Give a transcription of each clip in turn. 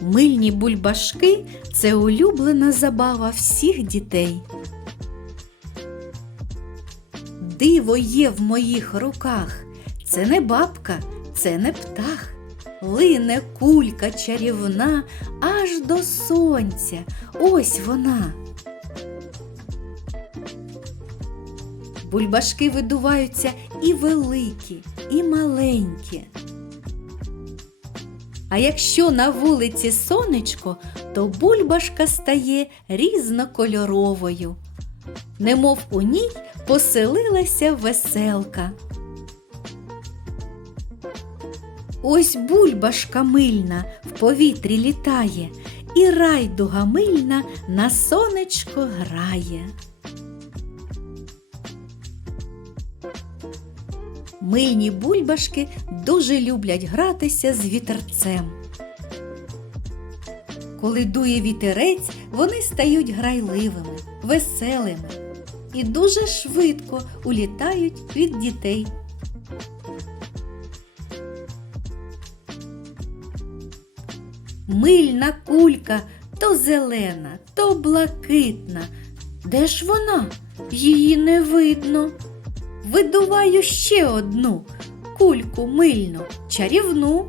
Мильні бульбашки це улюблена забава всіх дітей. Диво є в моїх руках, це не бабка, це не птах. Лине кулька чарівна аж до сонця. Ось вона. Бульбашки видуваються і великі, і маленькі. А якщо на вулиці сонечко, то бульбашка стає різнокольоровою, немов у ній поселилася веселка. Ось бульбашка мильна в повітрі літає, і райдуга мильна на сонечко грає. Мильні бульбашки дуже люблять гратися з вітерцем. Коли дує вітерець, вони стають грайливими, веселими і дуже швидко улітають від дітей. Мильна кулька то зелена, то блакитна. Де ж вона? Її не видно. Видуваю ще одну кульку мильну, чарівну.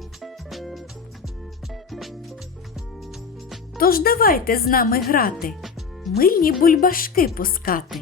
Тож давайте з нами грати, мильні бульбашки пускати.